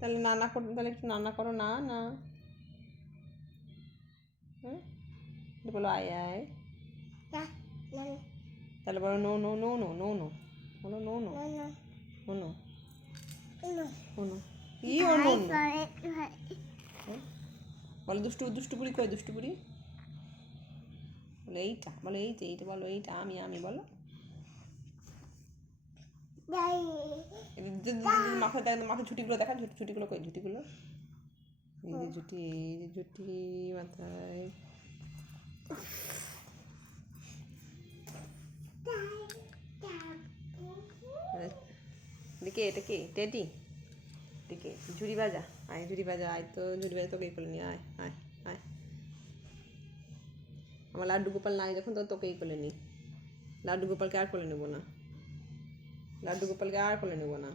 তাহলে নানা করো, তাহলে একটু নানা করো। না না, হুম, বলো আয় আয়। তাহলে বলো no no no no no no, বলো no no no no no no. কি ও নো নো? বলো দুষ্টু দুষ্টুপুরি কই, দুষ্টুপুরি বলো এইটা, বলো এইটা, এইটা বলো এইটা, আমি আমি বলো। মাথায় দেখ, মাথায় ঝুটিগুলো দেখা, ঝুটিগুলো কই, ঝুটিগুলো এই যে ঝুটি, এই যে ঝুটি মাথায়। দেখে এটা কে? টেডি? দেখে ঝুড়ি বাজা, আয় ঝুড়ি বাজা, আয় তো ঝুড়ি বাজা, তোকেই কোলে নিয়ে আয় আয় আয়। আমার লাড্ডু গোপাল নাই যখন, তো তোকেই কোলে নিই। লাড্ডু গোপালকে আর কোলে নেবো না, লাড্ডু গোপালকে আর কোলে নেবো না।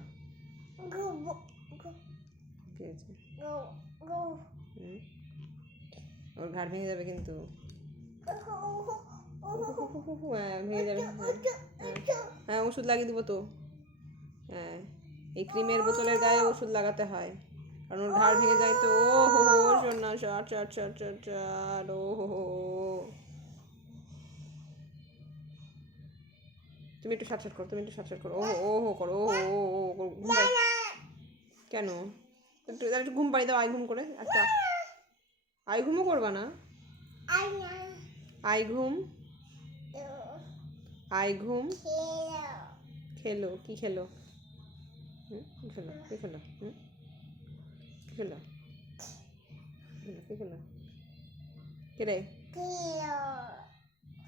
ওর ঘাড় ভেঙে যাবে কিন্তু, ভেঙে যাবে। হ্যাঁ ওষুধ লাগিয়ে দেবো তো। হ্যাঁ এই ক্রিমের বোতলের গায়ে ওষুধ লাগাতে হয়, কারণ ওর ঘাড় ভেঙে যায় তো। ও হো হো শোনা, চার চার চার চার চার, ও হো হো। তুমি একটু সাটসাট করো, তুমি একটু সাটসাট করো। ও ও হো করো, ও ও ও ঘুম পাড়ি। কেন? একটু একটু ঘুম পাড়ি দাও, আই ঘুম করে একটা। আই ঘুমও করবা না? আই ঘুম, আই ঘুম। খেলো কি খেলো? কি খেলো, কি খেলো? কি খেলো, কি খেলো? কে রে?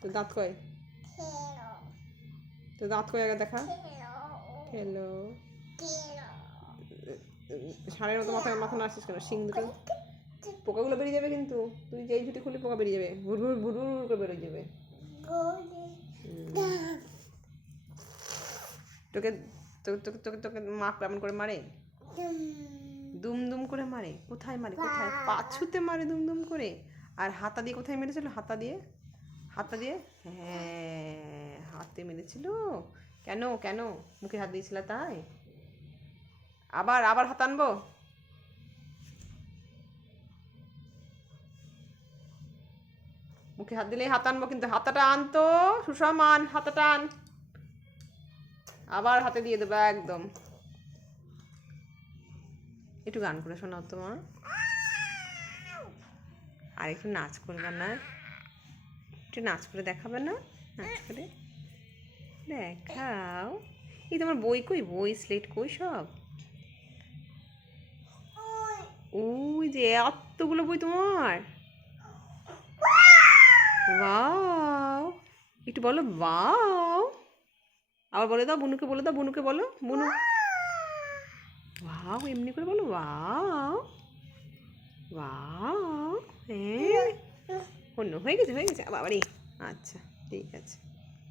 তো দাঁত কই, তো দাঁত কই আগে দেখা। খেলো ষাঁড়ের মতো মাথা মাথা নাড়ছিস কেন? শিং দুটো, পোকাগুলো বেরিয়ে যাবে কিন্তু, তুই যেই ঝুটি খুলি পোকা বেরিয়ে যাবে, ভুর ভুর ভুর ভুর করে বেরিয়ে যাবে। তোকে তোকে তোকে তোকে তোকে মা কেমন করে মারে? দুম দুম করে মারে। কোথায় মারে? কোথায়? পাছুতে মারে দুম দুম করে। আর হাতা দিয়ে কোথায় মেরেছিল? হাতা দিয়ে, হাতা দিয়ে, হ্যাঁ হাতে মেরেছিল। কেন কেন মুখে হাত দিয়েছিল তাই? আবার আবার হাত আনবো? মুখে হাত দিলেই হাত আনবো কিন্তু, হাতাটা আনতো সুষমান, হাতাটা আন। আবার হাতে দিয়ে দেবো একদম। একটু গান করে শোনাও তো মা, আর একটু নাচ করবে না? একটু নাচ করে দেখাবে না? নাচ করে দেখাও। এই তোমার বই কই, বই স্লেট কই সব? ওই যে এতগুলো বই তোমার। ওয়াও, একটু বলো ওয়াও। আবার বলে দাও বুনুকে, বলে দাও বুনুকে, বলো বুনু ওয়াও, এমনি করে বলো ওয়াও ওয়াও। হ্যাঁ অন্য হয়ে গেছে, হয়ে গেছে বাবারে। আচ্ছা ঠিক আছে।